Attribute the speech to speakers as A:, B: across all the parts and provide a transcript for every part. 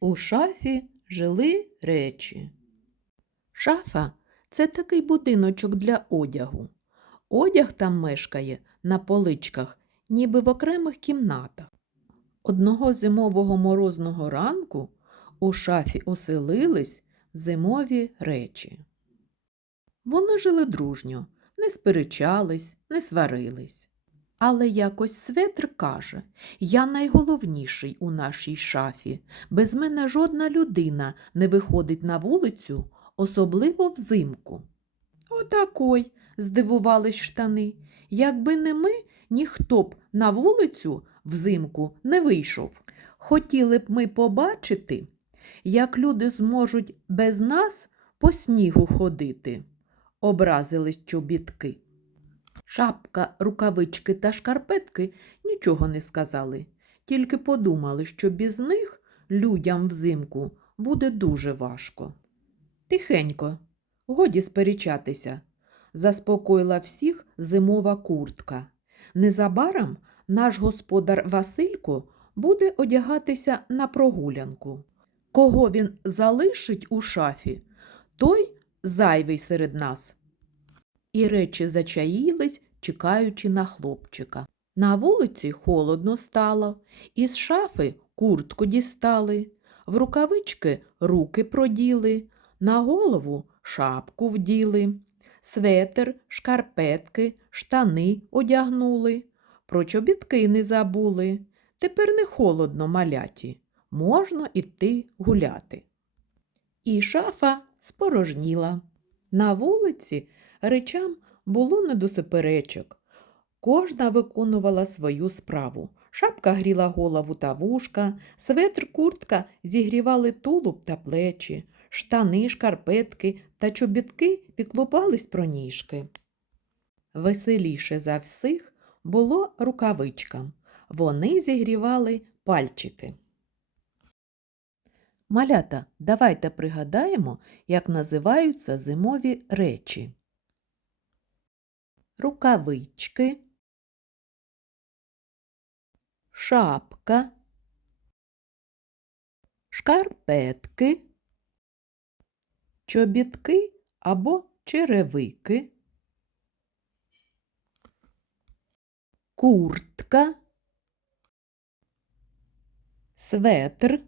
A: У шафі жили речі. Шафа це такий будиночок для одягу. Одяг там мешкає на поличках, ніби в окремих кімнатах. Одного зимового морозного ранку у шафі оселились зимові речі. Вони жили дружньо, не сперечались, не сварились. Але якось светр каже Я найголовніший у нашій шафі. Без мене жодна людина не виходить на вулицю, особливо взимку. Отакой, здивувались штани. Якби не ми, ніхто б на вулицю взимку не вийшов. Хотіли б ми побачити, як люди зможуть без нас по снігу ходити, образились чобітки. Шапка, рукавички та шкарпетки нічого не сказали, тільки подумали, що без них людям взимку буде дуже важко. Тихенько, годі сперечатися, заспокоїла всіх зимова куртка. Незабаром наш господар Василько буде одягатися на прогулянку. Кого він залишить у шафі, той зайвий серед нас. І речі зачаїлись, чекаючи на хлопчика. На вулиці холодно стало, із шафи куртку дістали, в рукавички руки проділи, на голову шапку вділи, светер, шкарпетки, штани одягнули, про чобітки не забули. Тепер не холодно маляті, можна іти гуляти. І шафа спорожніла. На вулиці речам було не до суперечок. Кожна виконувала свою справу. Шапка гріла голову та вушка, светр, куртка зігрівали тулуб та плечі, штани, шкарпетки та чобітки піклувались про ніжки. Веселіше за всіх було рукавичкам. Вони зігрівали пальчики. Малята, давайте пригадаємо, як називаються зимові речі. Рукавички, шапка, шкарпетки, чобітки або черевики, куртка, светр,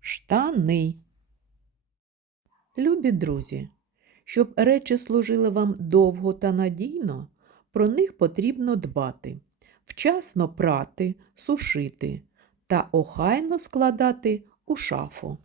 A: штани. Любі друзі, щоб речі служили вам довго та надійно, про них потрібно дбати, вчасно прати, сушити та охайно складати у шафу.